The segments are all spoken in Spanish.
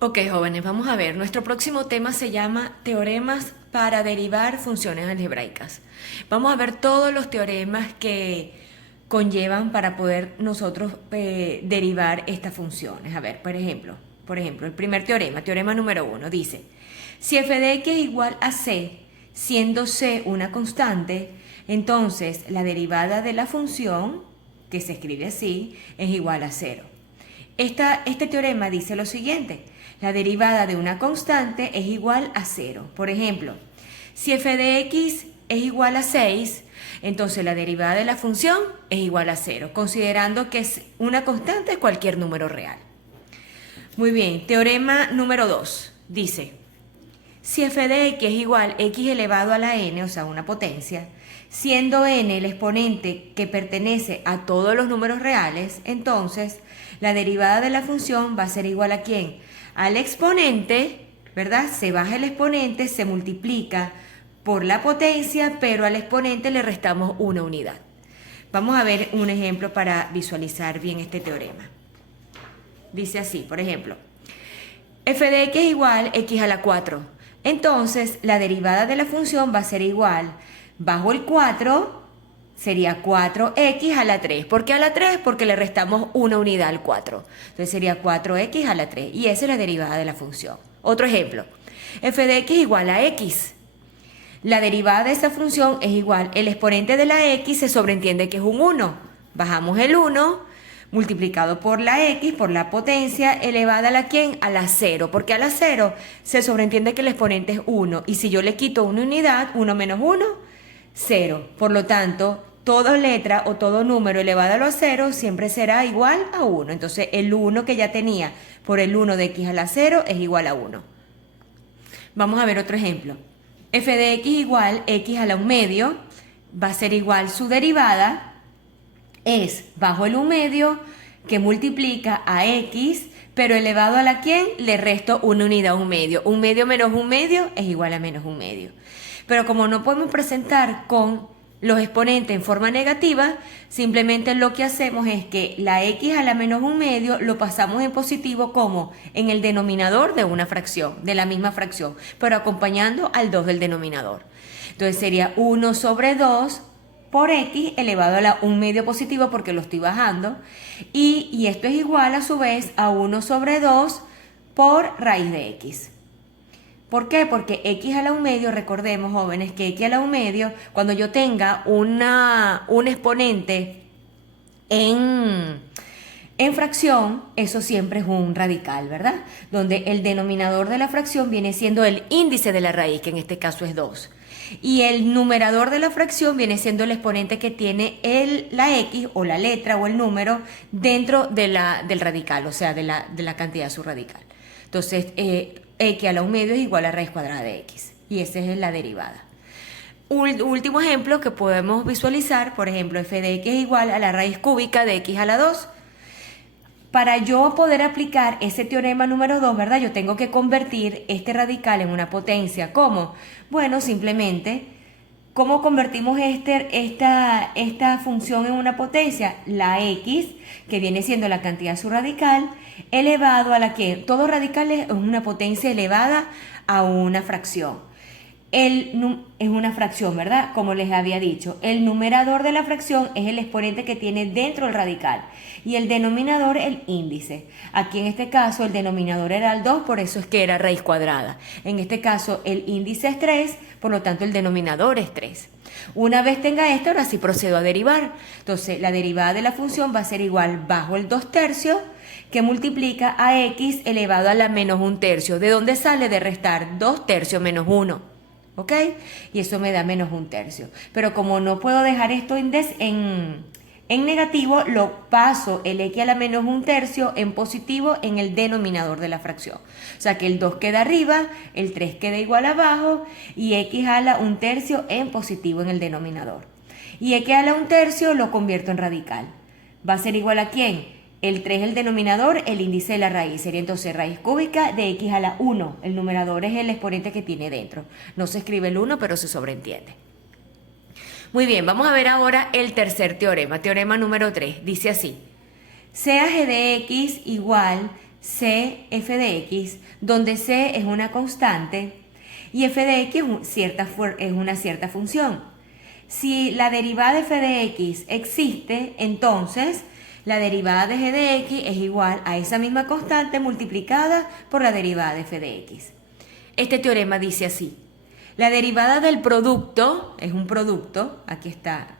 Ok, jóvenes, vamos a ver. Nuestro próximo tema se llama teoremas para derivar funciones algebraicas. Vamos a ver todos los teoremas que conllevan para poder nosotros derivar estas funciones. A ver, por ejemplo, el primer teorema, teorema número 1, dice, si f de x es igual a c, siendo c una constante, entonces la derivada de la función, que se escribe así, es igual a cero. Este teorema dice lo siguiente: la derivada de una constante es igual a cero. Por ejemplo, si f de x es igual a 6, entonces la derivada de la función es igual a cero, considerando que es una constante cualquier número real. Muy bien, teorema número 2 dice, si f de x es igual a x elevado a la n, o sea, una potencia, siendo n el exponente que pertenece a todos los números reales, entonces la derivada de la función va a ser igual a ¿quién? Al exponente, ¿verdad? Se baja el exponente, se multiplica por la potencia, pero al exponente le restamos una unidad. Vamos a ver un ejemplo para visualizar bien este teorema. Dice así, por ejemplo, f de x es igual a x a la 4. Entonces, la derivada de la función va a ser igual, bajo el 4, sería 4x a la 3. ¿Por qué a la 3? Porque le restamos una unidad al 4. Entonces sería 4x a la 3. Y esa es la derivada de la función. Otro ejemplo, f de x igual a x. La derivada de esa función es igual, el exponente de la x se sobreentiende que es un 1. Bajamos el 1, multiplicado por la x, por la potencia, elevada a la ¿quién? A la 0. Porque a la 0 se sobreentiende que el exponente es 1. Y si yo le quito una unidad, 1 menos 1, 0. Por lo tanto, toda letra o todo número elevado a los 0 siempre será igual a 1. Entonces, el 1 que ya tenía por el 1 de x a la 0 es igual a 1. Vamos a ver otro ejemplo. F de x igual x a la 1 medio va a ser igual su derivada es bajo el 1 medio que multiplica a x, pero elevado a la ¿quién? Le resto una unidad a 1 medio. 1 medio menos 1 medio es igual a menos 1 medio. Pero como no podemos presentar con los exponentes en forma negativa, simplemente lo que hacemos es que la x a la menos 1 medio lo pasamos en positivo como en el denominador de una fracción, de la misma fracción, pero acompañando al 2 del denominador. Entonces sería 1 sobre 2 por x elevado a la 1 medio positivo porque lo estoy bajando. Y esto es igual a su vez a 1 sobre 2 por raíz de x. ¿Por qué? Porque x a la 1 medio, recordemos jóvenes que x a la 1 medio, cuando yo tenga un exponente en fracción, eso siempre es un radical, ¿verdad? Donde el denominador de la fracción viene siendo el índice de la raíz, que en este caso es 2. Y el numerador de la fracción viene siendo el exponente que tiene la x o la letra o el número dentro del radical, o sea, de la cantidad subradical. Entonces, x a la 1 medio es igual a raíz cuadrada de x. Y esa es la derivada. Último ejemplo que podemos visualizar, por ejemplo, f de x es igual a la raíz cúbica de x a la 2. Para yo poder aplicar ese teorema número 2, ¿verdad? Yo tengo que convertir este radical en una potencia. ¿Cómo? Bueno, simplemente, ¿cómo convertimos esta función en una potencia? La x, que viene siendo la cantidad subradical, elevado a la que todo radical es una potencia elevada a una fracción. Es una fracción, ¿verdad? Como les había dicho, el numerador de la fracción es el exponente que tiene dentro del radical y el denominador el índice. Aquí en este caso el denominador era el 2, por eso es que era raíz cuadrada. En este caso el índice es 3, por lo tanto el denominador es 3. Una vez tenga esto, ahora sí procedo a derivar. Entonces la derivada de la función va a ser igual bajo el 2 tercios que multiplica a x elevado a la menos 1 tercio. ¿De dónde sale? De restar 2 tercios menos 1. ¿Ok? Y eso me da menos 1 tercio. Pero como no puedo dejar esto en negativo, lo paso el x a la menos 1 tercio en positivo en el denominador de la fracción. O sea que el 2 queda arriba, el 3 queda igual abajo y x a la 1 tercio en positivo en el denominador. Y x a la 1 tercio lo convierto en radical. ¿Va a ser igual a quién? El 3 el denominador, el índice de la raíz. Sería entonces raíz cúbica de x a la 1. El numerador es el exponente que tiene dentro. No se escribe el 1, pero se sobreentiende. Muy bien, vamos a ver ahora el tercer teorema. Teorema número 3. Dice así. Sea g de x igual c f de x, donde c es una constante y f de x es una cierta función. Si la derivada de f de x existe, entonces la derivada de g de x es igual a esa misma constante multiplicada por la derivada de f de x. Este teorema dice así: la derivada del producto, es un producto, aquí está,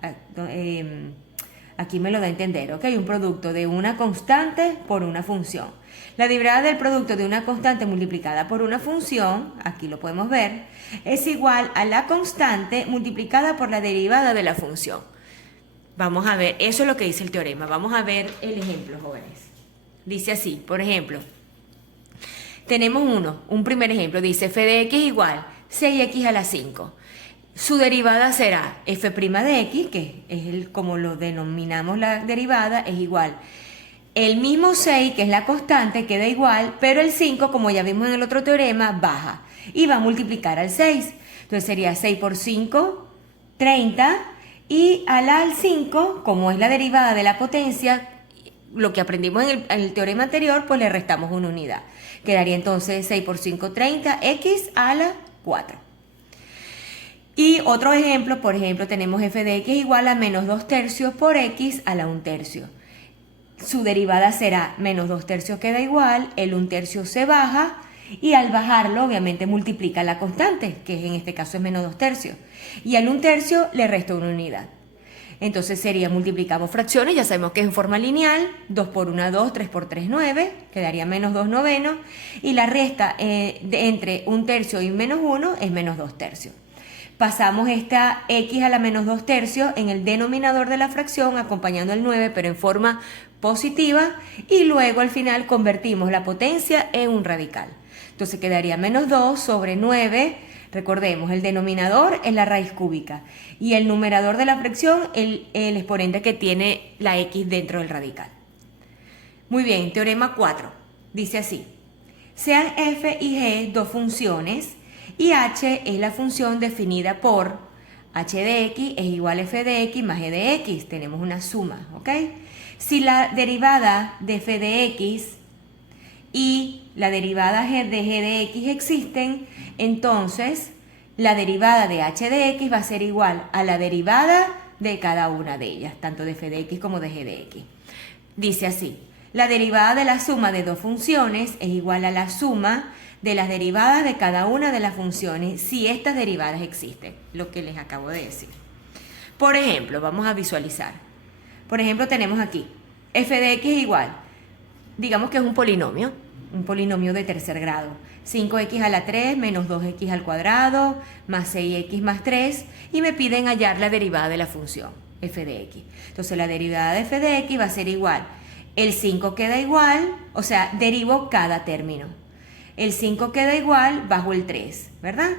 aquí me lo da a entender, ¿ok? Un producto de una constante por una función. La derivada del producto de una constante multiplicada por una función, aquí lo podemos ver, es igual a la constante multiplicada por la derivada de la función. Vamos a ver, eso es lo que dice el teorema. Vamos a ver el ejemplo, jóvenes. Dice así, por ejemplo, tenemos un primer ejemplo, dice f de x igual 6x a la 5. Su derivada será f' de x, que es como lo denominamos la derivada, es igual. El mismo 6, que es la constante, queda igual, pero el 5, como ya vimos en el otro teorema, baja y va a multiplicar al 6. Entonces sería 6 por 5, 30, y al 5, como es la derivada de la potencia, lo que aprendimos en el teorema anterior, pues le restamos una unidad. Quedaría entonces 6 por 5, 30, x a la 4. Y otro ejemplo, por ejemplo, tenemos f de x igual a menos 2 tercios por x a la 1 tercio. Su derivada será menos 2 tercios queda igual, el 1 tercio se baja y al bajarlo obviamente multiplica la constante, que en este caso es menos 2 tercios. Y al 1 tercio le resta una unidad. Entonces sería, multiplicamos fracciones, ya sabemos que es en forma lineal, 2 por 1, 2, 3 por 3, 9, quedaría menos 2 novenos, y la resta entre 1 tercio y menos 1 es menos 2 tercios. Pasamos esta x a la menos 2 tercios en el denominador de la fracción, acompañando el 9, pero en forma positiva, y luego al final convertimos la potencia en un radical. Entonces quedaría menos 2 sobre 9, recordemos, el denominador es la raíz cúbica, y el numerador de la fracción, el exponente que tiene la x dentro del radical. Muy bien, teorema 4, dice así: sean f y g dos funciones, y h es la función definida por h de x es igual a f de x más g de x. Tenemos una suma, ¿ok? Si la derivada de f de x y la derivada de g de x existen, entonces la derivada de h de x va a ser igual a la derivada de cada una de ellas, tanto de f de x como de g de x. Dice así: la derivada de la suma de dos funciones es igual a la suma de las derivadas de cada una de las funciones si estas derivadas existen, lo que les acabo de decir. Por ejemplo, vamos a visualizar. Por ejemplo, tenemos aquí f de x es igual, digamos que es un polinomio de tercer grado, 5x a la 3 menos 2x al cuadrado más 6x más 3, y me piden hallar la derivada de la función f de x. Entonces la derivada de f de x va a ser igual, el 5 queda igual, o sea, derivo cada término. El 5 queda igual bajo el 3, ¿verdad?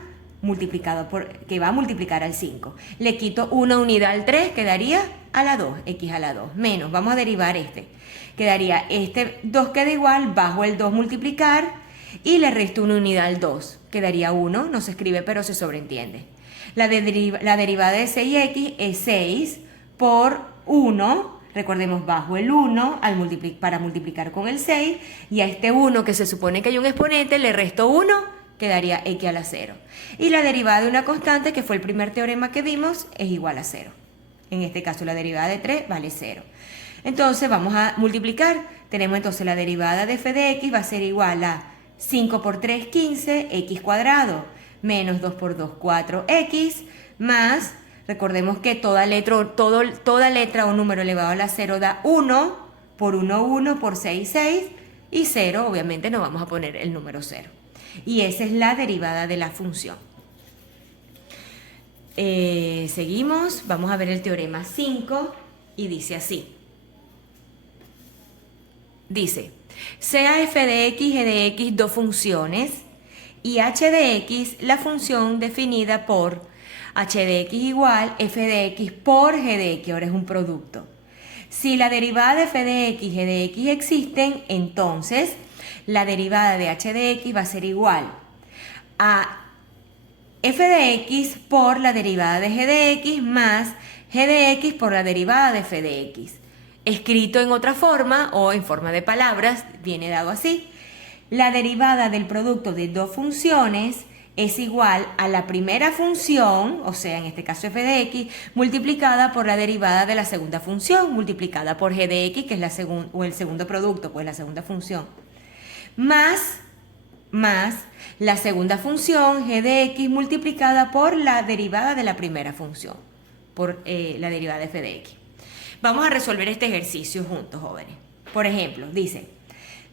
Multiplicado que va a multiplicar al 5. Le quito una unidad al 3, quedaría a la 2, x a la 2. Menos, vamos a derivar este. Quedaría este 2 queda igual, bajo el 2 multiplicar, y le resto una unidad al 2. Quedaría 1, no se escribe pero se sobreentiende. La derivada de 6x es 6 por 1. Recordemos, bajo el 1 para multiplicar con el 6, y a este 1 que se supone que hay un exponente le resto 1, quedaría x a la 0. Y la derivada de una constante, que fue el primer teorema que vimos, es igual a 0. En este caso la derivada de 3 vale 0. Entonces vamos a multiplicar. Tenemos entonces la derivada de f de x va a ser igual a 5 por 3, 15, x cuadrado, menos 2 por 2, 4x, más... Recordemos que toda letra o número elevado a la 0 da 1, por 1, 1, por 6, 6, y 0, obviamente no vamos a poner el número 0. Y esa es la derivada de la función. Seguimos, vamos a ver el teorema 5, y dice así. Dice, sea f de x, g de x dos funciones, y h de x la función definida por h de x igual f de x por g de x, ahora es un producto. Si la derivada de f de x y g de x existen, entonces la derivada de h de x va a ser igual a f de x por la derivada de g de x más g de x por la derivada de f de x. Escrito en otra forma o en forma de palabras, viene dado así. La derivada del producto de dos funciones es igual a la primera función, o sea, en este caso f de x, multiplicada por la derivada de la segunda función, multiplicada por g de x, que es el segundo producto, pues la segunda función, más la segunda función, g de x, multiplicada por la derivada de la primera función, por la derivada de f de x. Vamos a resolver este ejercicio juntos, jóvenes. Por ejemplo, dice,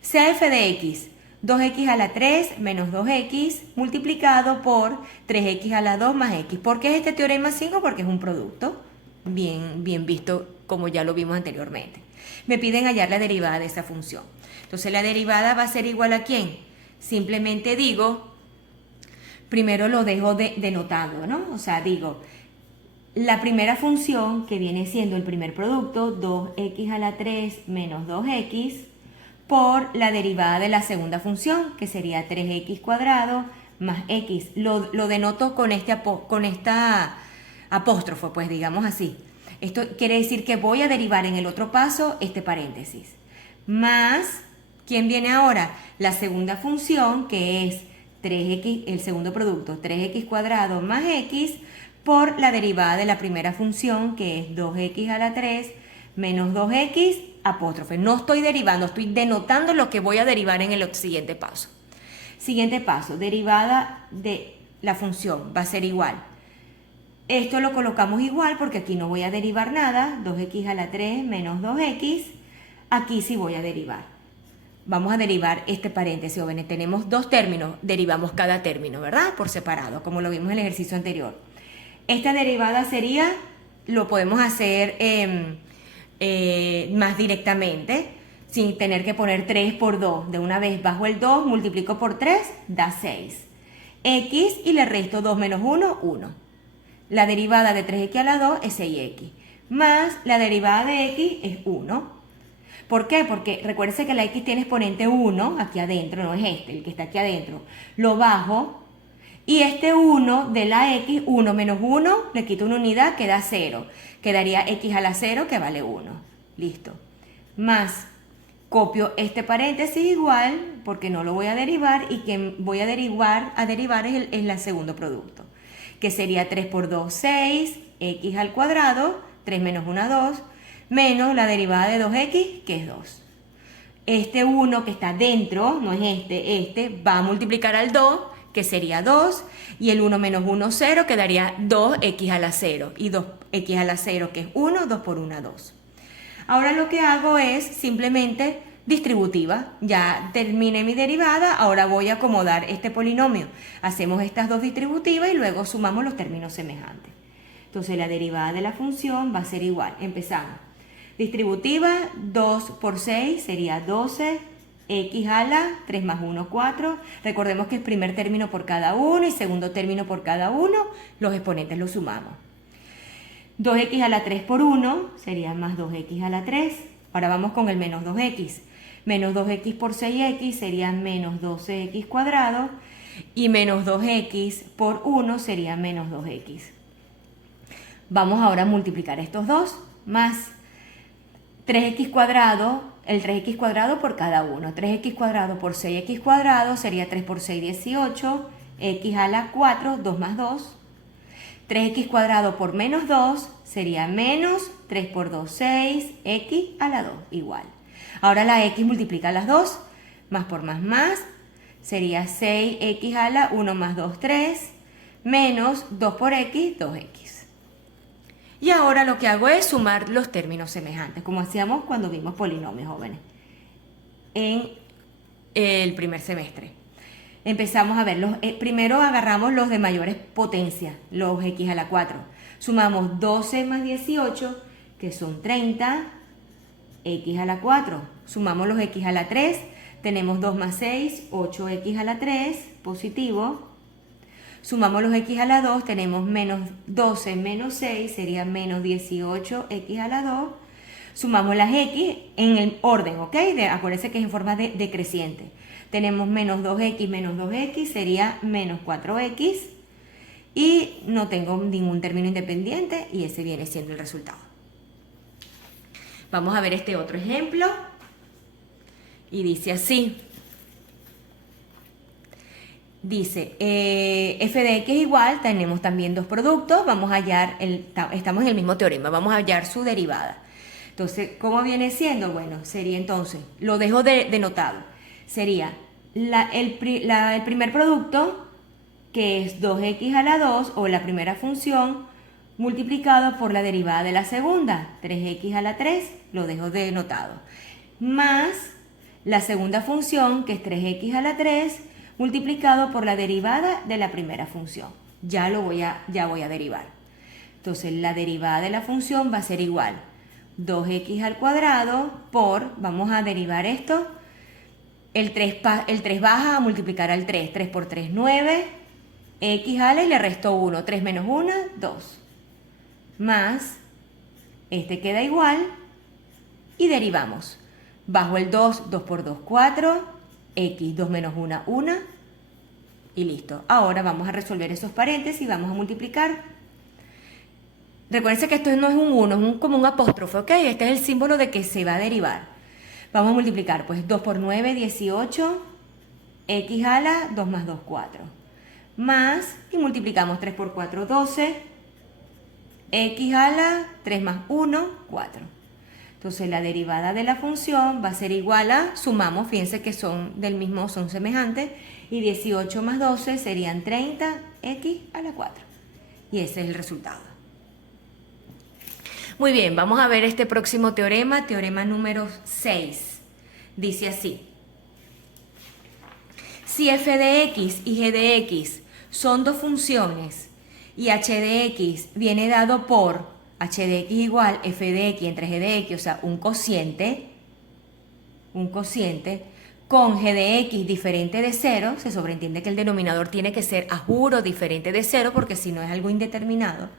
sea f de x 2x a la 3 menos 2x multiplicado por 3x a la 2 más x. ¿Por qué es este teorema 5? Porque es un producto, bien visto como ya lo vimos anteriormente. Me piden hallar la derivada de esa función. Entonces la derivada va a ser igual a ¿quién? Simplemente digo, primero lo dejo denotado, ¿no? O sea, digo, la primera función que viene siendo el primer producto, 2x a la 3 menos 2x, por la derivada de la segunda función, que sería 3x cuadrado más x. Lo denoto con esta apóstrofo, pues digamos así. Esto quiere decir que voy a derivar en el otro paso este paréntesis. Más, ¿quién viene ahora? La segunda función, que es 3x, el segundo producto, 3x cuadrado más x, por la derivada de la primera función, que es 2x a la 3 menos 2x, apóstrofe. No estoy derivando, estoy denotando lo que voy a derivar en el siguiente paso. Siguiente paso, derivada de la función va a ser igual. Esto lo colocamos igual porque aquí no voy a derivar nada, 2x a la 3 menos 2x, aquí sí voy a derivar. Vamos a derivar este paréntesis, jóvenes. Tenemos dos términos, derivamos cada término, ¿verdad? Por separado, como lo vimos en el ejercicio anterior. Esta derivada sería, lo podemos hacer más directamente, sin tener que poner 3 por 2. De una vez bajo el 2, multiplico por 3, da 6. X y le resto 2 menos 1, 1. La derivada de 3x a la 2 es 6x. Más la derivada de x es 1. ¿Por qué? Porque recuérdense que la x tiene exponente 1 aquí adentro, no es el que está aquí adentro. Lo bajo y este 1 de la x, 1 menos 1, le quito una unidad, queda 0. Quedaría x a la 0 que vale 1. Listo. Más, copio este paréntesis igual porque no lo voy a derivar y que voy a derivar es el segundo producto. Que sería 3 por 2, 6, x al cuadrado, 3 menos 1, 2, menos la derivada de 2x, que es 2. Este 1 que está dentro, no es este va a multiplicar al 2, que sería 2, y el 1 menos 1, 0, quedaría 2x a la 0, y 2x a la 0, que es 1, 2 por 1, 2. Ahora lo que hago es simplemente distributiva. Ya terminé mi derivada, ahora voy a acomodar este polinomio. Hacemos estas dos distributivas y luego sumamos los términos semejantes. Entonces la derivada de la función va a ser igual. Empezamos. Distributiva, 2 por 6 sería 12, x a la 3 más 1, 4. Recordemos que es primer término por cada uno y segundo término por cada uno. Los exponentes los sumamos. 2x a la 3 por 1 sería más 2x a la 3. Ahora vamos con el menos 2x. Menos 2x por 6x sería menos 12x cuadrado. Y menos 2x por 1 sería menos 2x. Vamos ahora a multiplicar estos dos. Más 3x cuadrado, el 3x cuadrado por cada uno. 3x cuadrado por 6x cuadrado sería 3 por 6, 18. X a la 4, 2 más 2. 3x cuadrado por menos 2 sería menos 3 por 2, 6, x a la 2, igual. Ahora la x multiplica las dos, más por más, sería 6x a la 1 más 2, 3, menos 2 por x, 2x. Y ahora lo que hago es sumar los términos semejantes, como hacíamos cuando vimos polinomios, jóvenes, en el primer semestre. Empezamos a ver, primero agarramos los de mayores potencias, los x a la 4. Sumamos 12 más 18, que son 30, x a la 4. Sumamos los x a la 3, tenemos 2 más 6, 8x a la 3, positivo. Sumamos los x a la 2, tenemos menos 12 menos 6, sería menos 18x a la 2. Sumamos las x en el orden, ¿ok? Acuérdense que es en forma decreciente. Tenemos menos 2x, sería menos 4x. Y no tengo ningún término independiente y ese viene siendo el resultado. Vamos a ver este otro ejemplo. Y dice así. Dice, f de x igual, tenemos también dos productos, vamos a hallar, estamos en el mismo teorema, vamos a hallar su derivada. Entonces, ¿cómo viene siendo? Bueno, sería entonces, lo dejo denotado, sería el primer producto, que es 2x a la 2, o la primera función, multiplicado por la derivada de la segunda, 3x a la 3, lo dejo denotado, más la segunda función, que es 3x a la 3, multiplicado por la derivada de la primera función. Ya voy a derivar. Entonces, la derivada de la función va a ser igual 2x al cuadrado por, vamos a derivar esto, el 3 baja a multiplicar al 3, 3 por 3, 9, x ale y le resto 1, 3 menos 1, 2, más, este queda igual, y derivamos. Bajo el 2, 2 por 2, 4, x, 2 menos 1, 1, y listo. Ahora vamos a resolver esos paréntesis y vamos a multiplicar. Recuerden que esto no es un 1, es como un apóstrofe, ¿ok? Este es el símbolo de que se va a derivar. Vamos a multiplicar, pues 2 por 9, 18, x a la 2 más 2, 4. Más, y multiplicamos 3 por 4, 12, x a la 3 más 1, 4. Entonces la derivada de la función va a ser igual a, sumamos, fíjense que son del mismo, son semejantes, y 18 más 12 serían 30, x a la 4. Y ese es el resultado. Muy bien, vamos a ver este próximo teorema, teorema número 6. Dice así. Si f de x y g de x son dos funciones y h de x viene dado por h de x igual f de x entre g de x, o sea, un cociente con g de x diferente de 0, se sobreentiende que el denominador tiene que ser a juro diferente de 0 porque si no es algo indeterminado.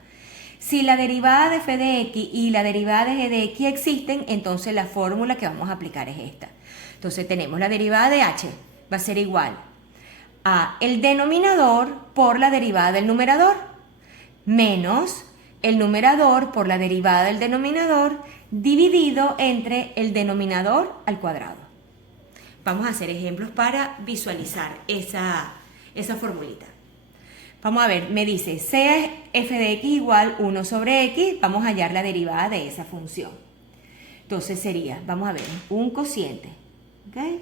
Si la derivada de f de x y la derivada de g de x existen, entonces la fórmula que vamos a aplicar es esta. Entonces tenemos la derivada de h, va a ser igual a el denominador por la derivada del numerador, menos el numerador por la derivada del denominador dividido entre el denominador al cuadrado. Vamos a hacer ejemplos para visualizar esa formulita. Vamos a ver, me dice, sea f de x igual 1 sobre x, vamos a hallar la derivada de esa función. Entonces sería, vamos a ver, un cociente, ¿ok?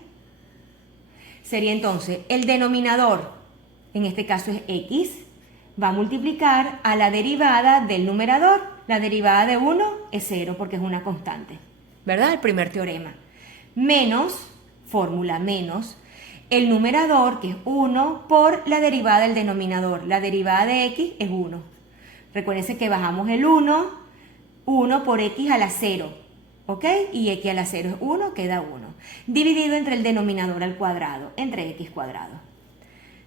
Sería entonces el denominador, en este caso es x, va a multiplicar a la derivada del numerador. La derivada de 1 es 0 porque es una constante, ¿verdad? El primer teorema. Menos, fórmula menos, el numerador, que es 1, por la derivada del denominador. La derivada de x es 1. Recuérdense que bajamos el 1, 1 por x a la 0, ¿ok? Y x a la 0 es 1, queda 1. Dividido entre el denominador al cuadrado, entre x cuadrado.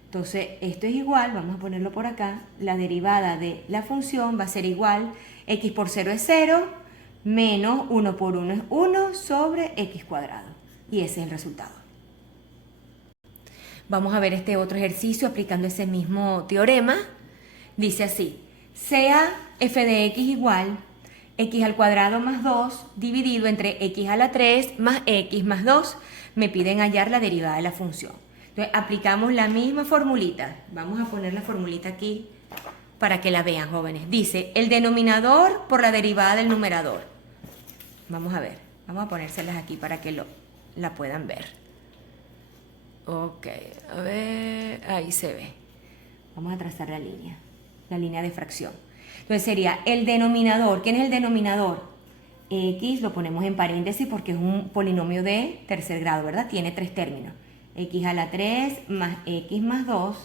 Entonces, esto es igual, vamos a ponerlo por acá, la derivada de la función va a ser igual, x por 0 es 0, menos 1 por 1 es 1 sobre x cuadrado. Y ese es el resultado. Vamos a ver este otro ejercicio aplicando ese mismo teorema. Dice así, sea f de x igual x al cuadrado más 2 dividido entre x a la 3 más x más 2. Me piden hallar la derivada de la función. Entonces aplicamos la misma formulita. Vamos a poner la formulita aquí para que la vean, jóvenes. Dice, el denominador por la derivada del numerador. Vamos a ver, vamos a ponérselas aquí para que la puedan ver. Ok, a ver, ahí se ve. Vamos a trazar la línea de fracción. Entonces sería el denominador. ¿Quién es el denominador? X, lo ponemos en paréntesis porque es un polinomio de tercer grado, ¿verdad? Tiene 3 términos. X a la 3 más x más 2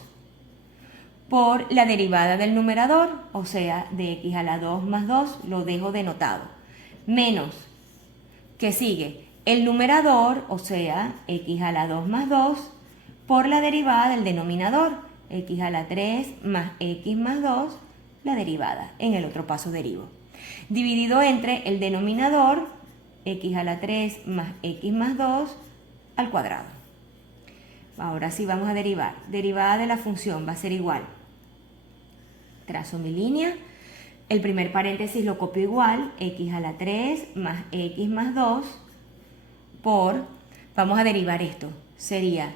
por la derivada del numerador, o sea, de x a la 2 más 2, lo dejo denotado. Menos, ¿qué sigue? El numerador, o sea, x a la 2 más 2, por la derivada del denominador, x a la 3 más x más 2, la derivada. En el otro paso derivo. Dividido entre el denominador, x a la 3 más x más 2, al cuadrado. Ahora sí vamos a derivar. Derivada de la función va a ser igual. Trazo mi línea. el primer paréntesis lo copio igual, x a la 3 más x más 2 por, vamos a derivar esto, sería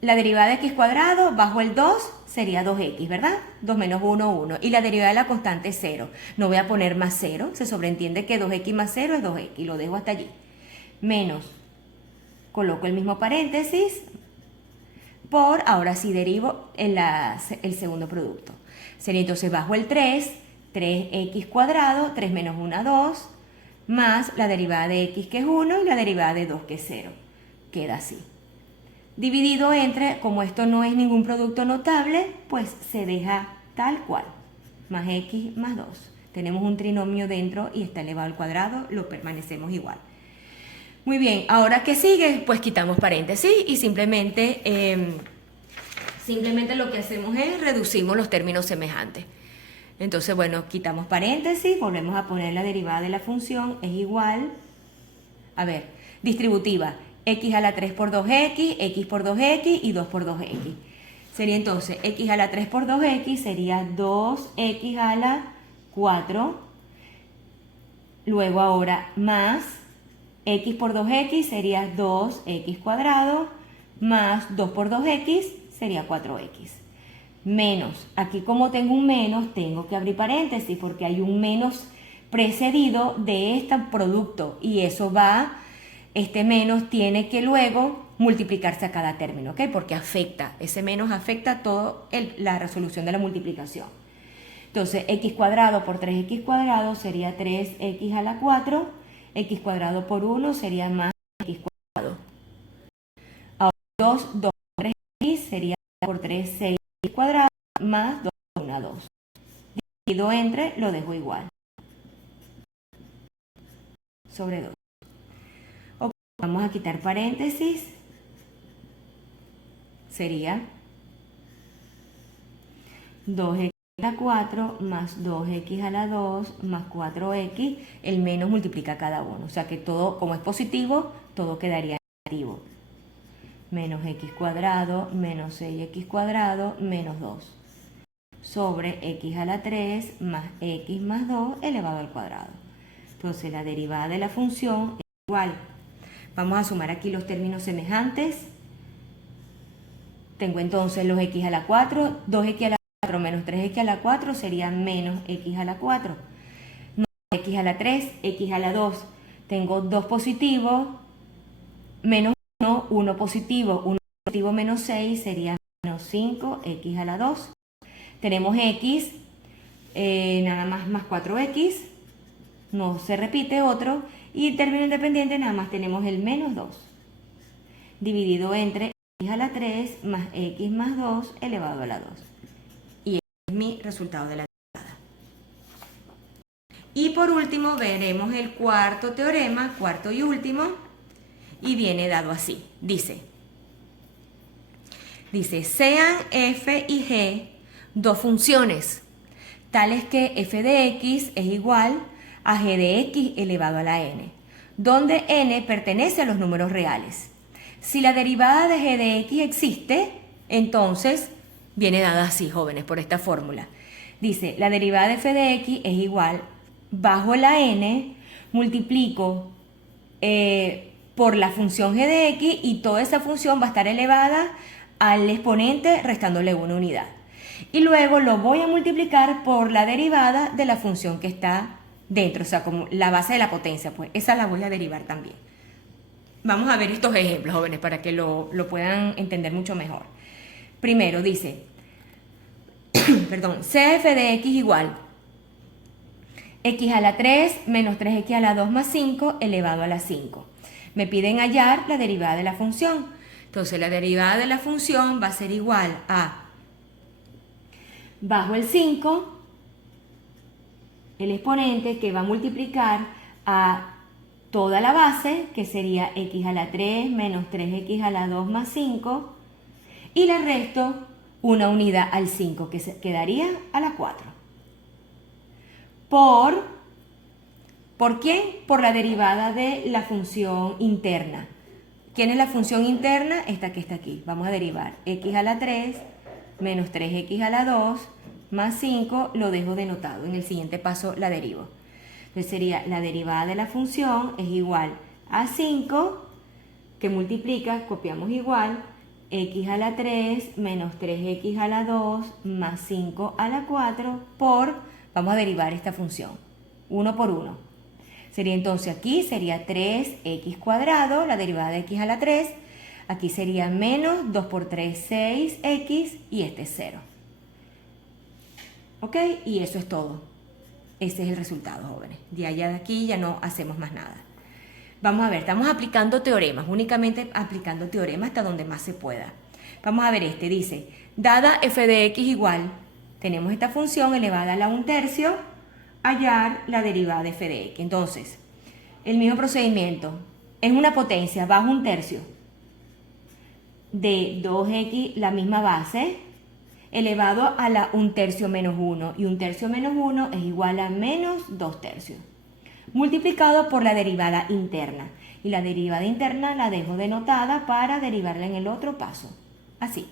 la derivada de x cuadrado bajo el 2 sería 2x, ¿verdad? 2 menos 1, 1. Y la derivada de la constante es 0. No voy a poner más 0, se sobreentiende que 2x más 0 es 2x, lo dejo hasta allí. Menos, coloco el mismo paréntesis, por, ahora sí derivo el segundo producto. Sería entonces bajo el 3, 3x cuadrado, 3 menos 1, 2, más la derivada de x que es 1 y la derivada de 2 que es 0. Queda así. Dividido entre, como esto no es ningún producto notable, pues se deja tal cual, más x más 2. Tenemos un trinomio dentro y está elevado al cuadrado, lo permanecemos igual. Muy bien, ahora ¿qué sigue? Pues quitamos paréntesis y simplemente lo que hacemos es reducimos los términos semejantes. Entonces, bueno, quitamos paréntesis, volvemos a poner la derivada de la función, es igual, a ver, distributiva, x a la 3 por 2x, x por 2x y 2 por 2x. Sería entonces x a la 3 por 2x sería 2x a la 4. Luego ahora más x por 2x sería 2x cuadrado más 2 por 2x sería 4x. Menos, aquí como tengo un menos, tengo que abrir paréntesis porque hay un menos precedido de este producto y eso va, este menos tiene que luego multiplicarse a cada término, ¿ok? Porque afecta, ese menos afecta toda la resolución de la multiplicación. Entonces, x cuadrado por 3x cuadrado sería 3x a la 4, x cuadrado por 1 sería más x cuadrado. Ahora 2 por 3x sería por 3, 6 cuadrado más 2 por 1, 2. Dividido entre, lo dejo igual. Sobre 2. Okay, vamos a quitar paréntesis. Sería 2x a la 4 más 2x a la 2 más 4x. El menos multiplica cada uno. O sea que todo, como es positivo, todo quedaría negativo. Menos x cuadrado menos 6x cuadrado menos 2. Sobre x a la 3 más x más 2 elevado al cuadrado. Entonces la derivada de la función es igual. Vamos a sumar aquí los términos semejantes. Tengo entonces los x a la 4, 2x a la 4 menos 3x a la 4 sería menos x a la 4. No, x a la 3, x a la 2. Tengo 2 positivos, menos 1, 1 positivo, 1 positivo menos 6 sería menos 5x a la 2. Tenemos x, nada más 4x, no se repite otro, y término independiente nada más tenemos el menos 2, dividido entre x a la 3 más x más 2 elevado a la 2. Y este es mi resultado de la derivada. Y por último veremos el cuarto teorema, cuarto y último, y viene dado así. Dice, sean f y g dos funciones, tales que f de x es igual a g de x elevado a la n, donde n pertenece a los números reales. Si la derivada de g de x existe, entonces viene dada así, jóvenes, por esta fórmula. Dice, la derivada de f de x es igual, bajo la n, multiplico por la función g de x y toda esa función va a estar elevada al exponente restándole una unidad. Y luego lo voy a multiplicar por la derivada de la función que está dentro, o sea, como la base de la potencia, pues esa la voy a derivar también. Vamos a ver estos ejemplos, jóvenes, para que lo puedan entender mucho mejor. Primero dice, perdón, cf de x igual x a la 3 menos 3x a la 2 más 5 elevado a la 5. Me piden hallar la derivada de la función. Entonces la derivada de la función va a ser igual a bajo el 5, el exponente que va a multiplicar a toda la base, que sería x a la 3 menos 3x a la 2 más 5, y le resto una unidad al 5, que se quedaría a la 4. ¿Por quién? Por la derivada de la función interna. ¿Quién es la función interna? Esta que está aquí. Vamos a derivar x a la 3 menos 3x a la 2 más 5 lo dejo denotado. En el siguiente paso la derivo. Entonces sería la derivada de la función es igual a 5, que multiplica, copiamos igual, x a la 3 menos 3x a la 2 más 5 a la 4 por, vamos a derivar esta función, 1 por 1. Sería entonces aquí, sería 3x cuadrado, la derivada de x a la 3, aquí sería menos 2 por 3, 6x y este es 0. ¿Ok? Y eso es todo. Ese es el resultado, jóvenes. De allá de aquí ya no hacemos más nada. Vamos a ver, estamos aplicando teoremas, únicamente aplicando teoremas hasta donde más se pueda. Vamos a ver este, dice, dada f de x igual, tenemos esta función elevada a la 1/3, hallar la derivada de f de x. Entonces, el mismo procedimiento, es una potencia bajo 1/3 de 2x, la misma base, elevado a la 1/3 menos 1, y 1/3 menos 1 es igual a menos 2/3. Multiplicado por la derivada interna. Y la derivada interna la dejo denotada para derivarla en el otro paso. Así.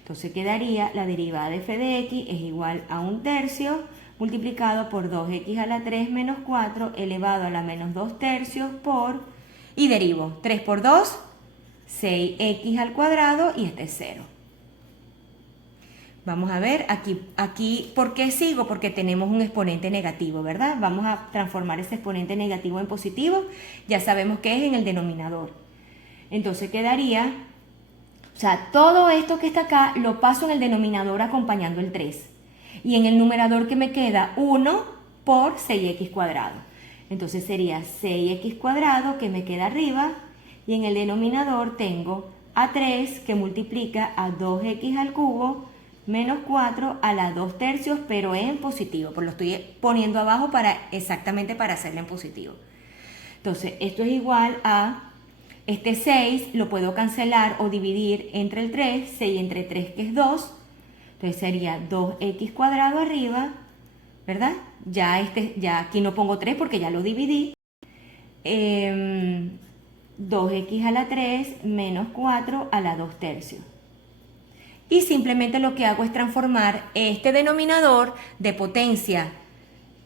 Entonces quedaría la derivada de f de x es igual a 1/3 multiplicado por 2x a la 3 menos 4 elevado a la menos 2/3 por, y derivo 3 por 2, 6x al cuadrado y este es 0. Vamos a ver aquí, ¿por qué sigo? Porque tenemos un exponente negativo, ¿verdad? Vamos a transformar ese exponente negativo en positivo. Ya sabemos que es en el denominador. Entonces quedaría, o sea, todo esto que está acá lo paso en el denominador acompañando el 3. Y en el numerador que me queda 1 por 6x cuadrado. Entonces sería 6x cuadrado que me queda arriba. Y en el denominador tengo a 3 que multiplica a 2x al cubo menos 4 a la 2/3, pero en positivo, pues lo estoy poniendo abajo exactamente para hacerlo en positivo. Entonces, esto es igual a, este 6 lo puedo cancelar o dividir entre el 3, 6 entre 3 que es 2, entonces sería 2x cuadrado arriba, ¿verdad? Ya aquí no pongo 3 porque ya lo dividí. 2x a la 3 menos 4 a la 2/3. Y simplemente lo que hago es transformar este denominador de potencia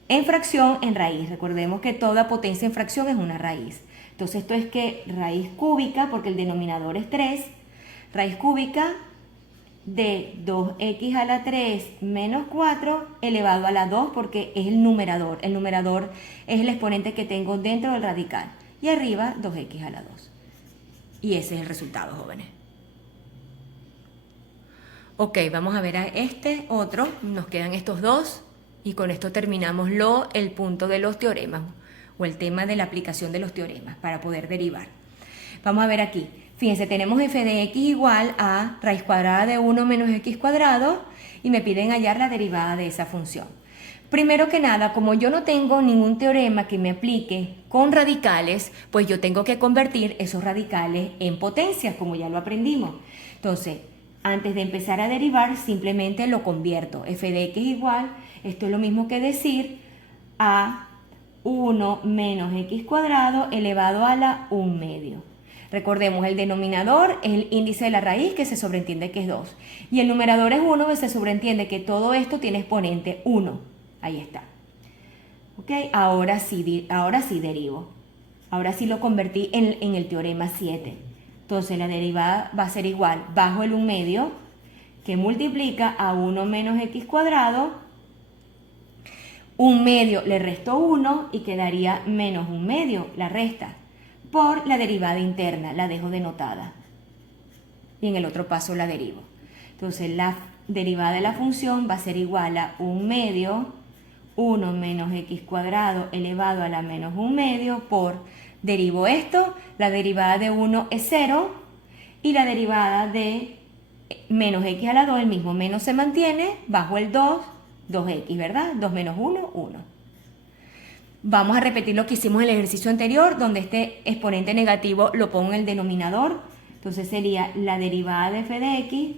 en fracción en raíz. Recordemos que toda potencia en fracción es una raíz. Entonces esto es que raíz cúbica, porque el denominador es 3, raíz cúbica de 2x a la 3 menos 4 elevado a la 2, porque es el numerador. El numerador es el exponente que tengo dentro del radical. Y arriba 2x a la 2. Y ese es el resultado, jóvenes. Ok, vamos a ver a este otro, nos quedan estos dos y con esto terminamos el punto de los teoremas o el tema de la aplicación de los teoremas para poder derivar. Vamos a ver aquí, fíjense, tenemos f de x igual a raíz cuadrada de 1 menos x cuadrado y me piden hallar la derivada de esa función. Primero que nada, como yo no tengo ningún teorema que me aplique con radicales, pues yo tengo que convertir esos radicales en potencias, como ya lo aprendimos. Entonces, antes de empezar a derivar, simplemente lo convierto. F de x igual, esto es lo mismo que decir a 1 menos x cuadrado elevado a la 1 medio. Recordemos, el denominador es el índice de la raíz, que se sobreentiende que es 2. Y el numerador es 1, que se sobreentiende que todo esto tiene exponente 1. Ahí está. ¿Ok? Ahora sí derivo. Ahora sí lo convertí en el teorema 7. Entonces la derivada va a ser igual, bajo el 1 medio, que multiplica a 1 menos x cuadrado, 1 medio le resto 1 y quedaría menos 1 medio, la resta, por la derivada interna, la dejo denotada. Y en el otro paso la derivo. Entonces la derivada de la función va a ser igual a 1 medio, 1 menos x cuadrado elevado a la menos 1 medio por... Derivo esto, la derivada de 1 es 0 y la derivada de menos x a la 2, el mismo menos se mantiene, bajo el 2, 2x, ¿verdad? 2 menos 1, 1. Vamos a repetir lo que hicimos en el ejercicio anterior, donde este exponente negativo lo pongo en el denominador. Entonces sería la derivada de f de x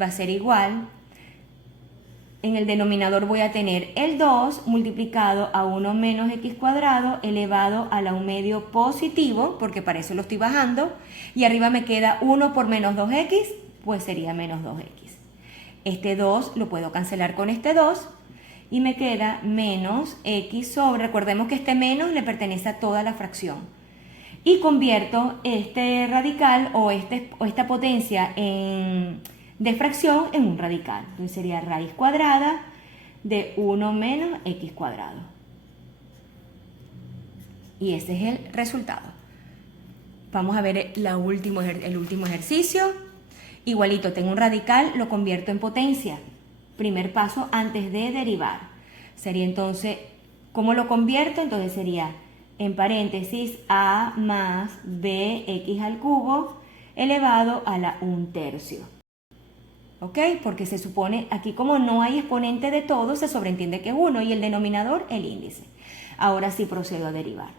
va a ser igual. En el denominador voy a tener el 2 multiplicado a 1 menos x cuadrado elevado a la 1 medio positivo, porque para eso lo estoy bajando, y arriba me queda 1 por menos 2x, pues sería menos 2x. este 2 lo puedo cancelar con este 2 y me queda menos x sobre, recordemos que este menos le pertenece a toda la fracción. Y convierto este radical o esta potencia de fracción en un radical. Entonces sería raíz cuadrada de 1 menos x cuadrado. Y ese es el resultado. Vamos a ver el último ejercicio. Igualito, tengo un radical, lo convierto en potencia. Primer paso antes de derivar. Sería entonces, ¿cómo lo convierto? Entonces sería, en paréntesis, a más bx al cubo elevado a la 1/3. ¿Ok? Porque se supone, aquí como no hay exponente de todo, se sobreentiende que es 1 y el denominador el índice. Ahora sí procedo a derivar.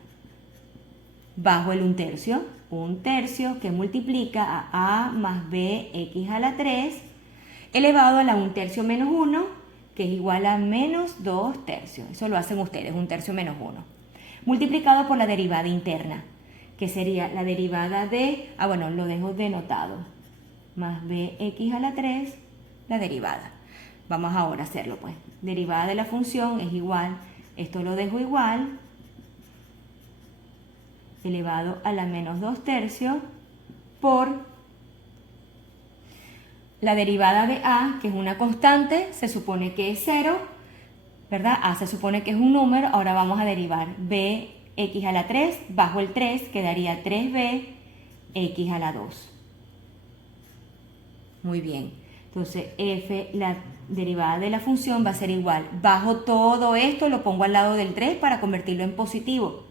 Bajo el 1/3 que multiplica a más bx a la 3 elevado a la 1/3 menos 1, que es igual a menos 2/3. Eso lo hacen ustedes, 1/3 menos 1. Multiplicado por la derivada interna, que sería la derivada de, bueno, lo dejo denotado, más bx a la 3, la derivada. Vamos ahora a hacerlo, pues. Derivada de la función es igual, esto lo dejo igual, elevado a la menos 2/3 por la derivada de a, que es una constante, se supone que es 0, ¿verdad? A se supone que es un número, ahora vamos a derivar bx a la 3, bajo el 3 quedaría 3b x a la 2. Muy bien, entonces f, la derivada de la función va a ser igual, bajo todo esto lo pongo al lado del 3 para convertirlo en positivo.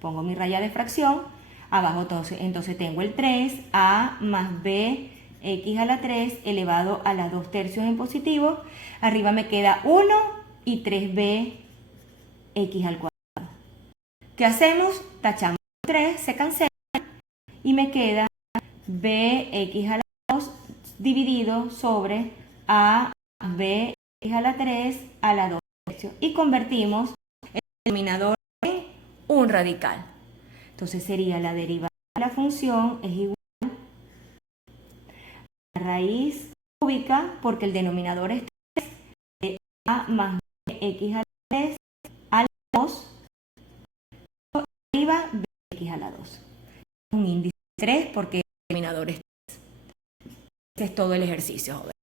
Pongo mi raya de fracción, abajo entonces tengo el 3, a más b x a la 3 elevado a la 2/3 en positivo, arriba me queda 1 y 3b x al cuadrado. ¿Qué hacemos? Tachamos 3, se cancela y me queda bx a la 2 dividido sobre a más b x a la 3 a la 2/3 y convertimos el denominador en un radical. Entonces sería la derivada de la función es igual a la raíz cúbica, porque el denominador es 3, de a más bx a la 3 a la 2, arriba bx a la 2. Un índice 3 porque el denominador es 3. Este es todo el ejercicio, joven.